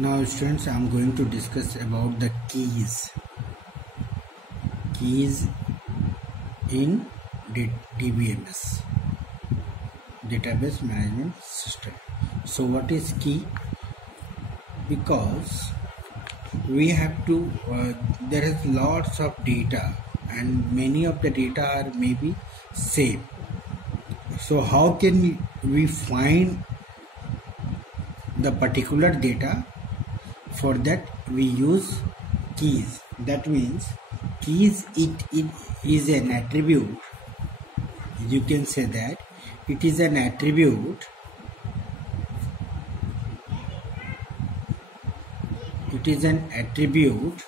Now students, I am going to discuss about the keys in DBMS, database management system. So what is key? Because we have to there is lots of data and many of the data are maybe same. So how can we find the particular data? For that we use keys. That means keys it is an attribute. You can say that it is an attribute. It is an attribute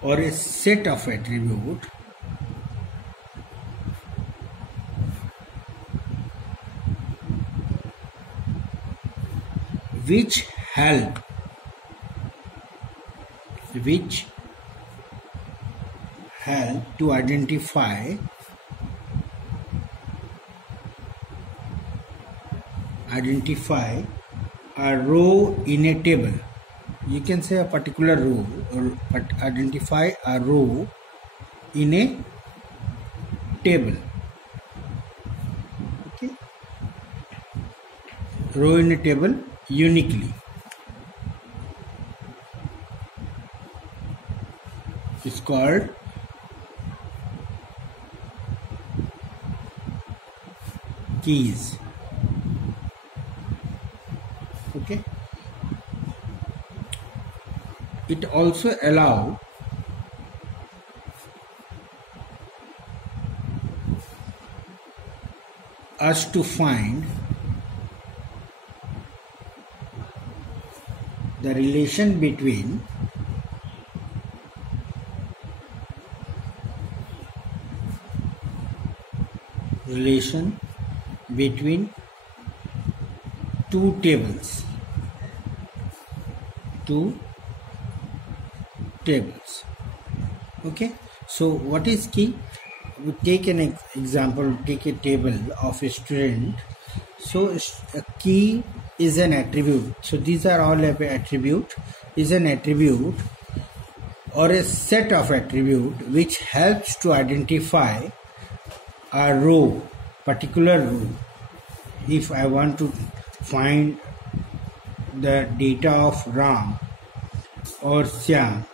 or a set of attribute which help to identify a row in a table. You can say a particular row, or identify a row in a table. Okay, row in a table uniquely. It's called keys. Okay, it also allows us to find the relation between two tables. Okay, so what is key? We take an example, take a table of a student. So a key is an attribute. So these are all of attribute, is an attribute or a set of attribute which helps to identify a row, particular row. If I want to find the data of Ram or Syam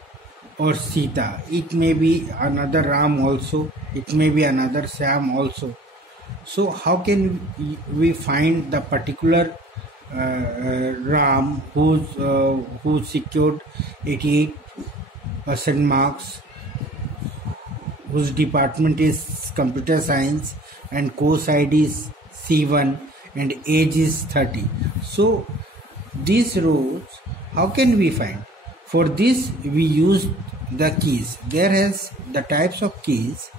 or Sita, it may be another Ram also, it may be another Syam also. So how can we find the particular Ram who secured 88% marks, whose department is computer science and course ID is C1 and age is 30. So these rows, how can we find? For this we use the keys. There is the types of keys.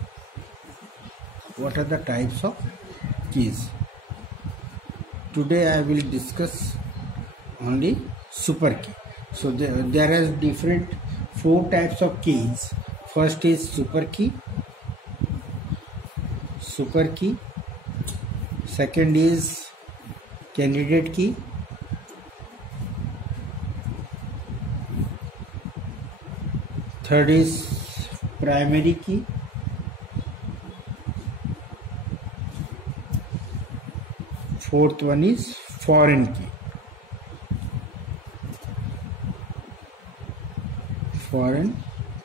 What are the types of keys? Today I will discuss only super key. So there is different 4 types of keys. First is super key. Second is candidate key. Third is primary key. Fourth one is foreign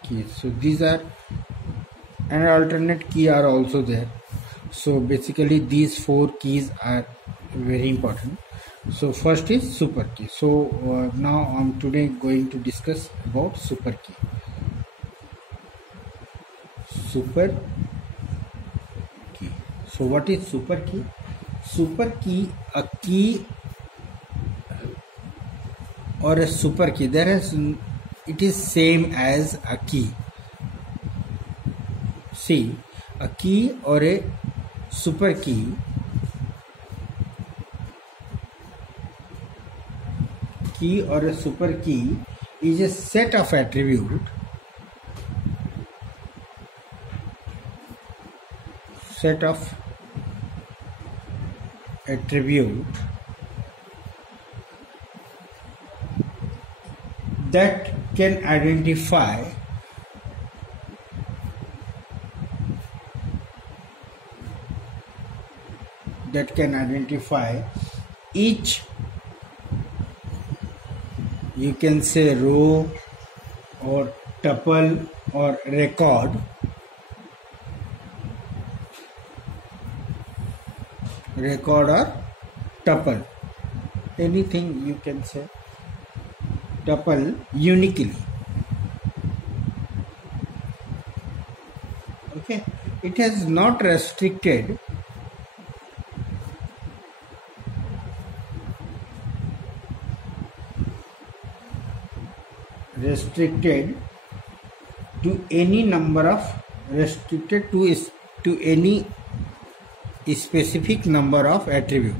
key. So these are, and alternate key are also there. So basically these 4 keys are very important. So first is super key. So now I'm today going to discuss about super key. So what is super key? Super key, a key or a super key, it is same as a key. See, a key or a super key or a super key is a set of attribute that can identify each, you can say, row or tuple or record or tuple, anything you can say, tuple uniquely. Okay, it has not restricted to any number of to any specific number of attribute.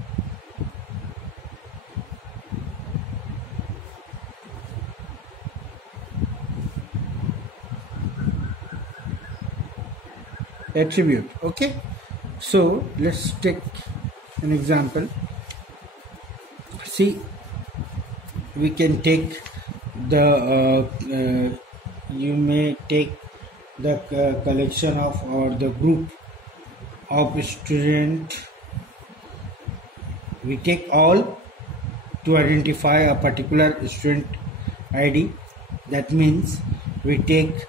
Okay, so let's take an example. See, we can take the you may take the collection of or the group of student. We take all to identify a particular student ID. That means we take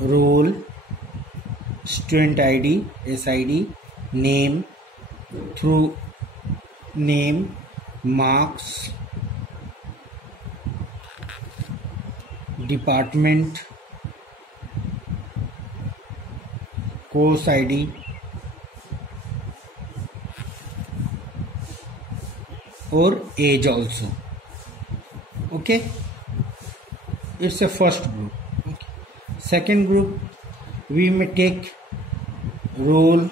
roll, student ID, SID, name, through name, marks, department, course ID, or age also. Okay, it's a first group. Okay. Second group, we may take roll,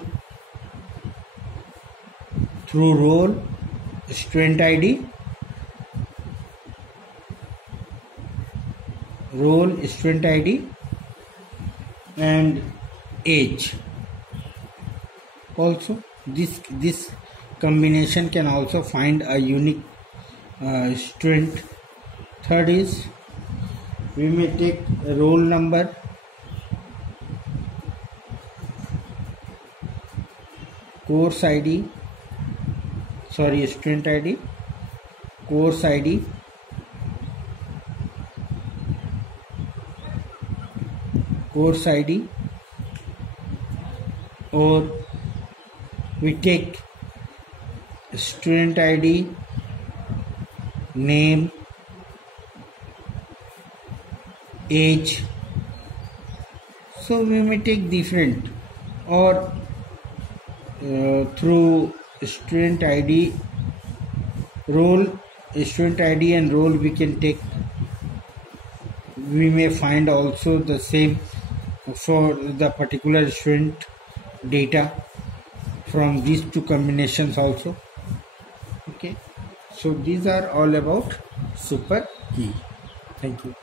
through roll, student ID, roll, student ID, and age. Also, this combination can also find a unique student. Third is, we may take roll number, course ID, student ID, course ID, or we take student ID, name, age. So we may take different, or through student ID, roll, student ID and roll we can take. We may find also the same for the particular student data from these two combinations also. Okay, so these are all about super key. Thank you.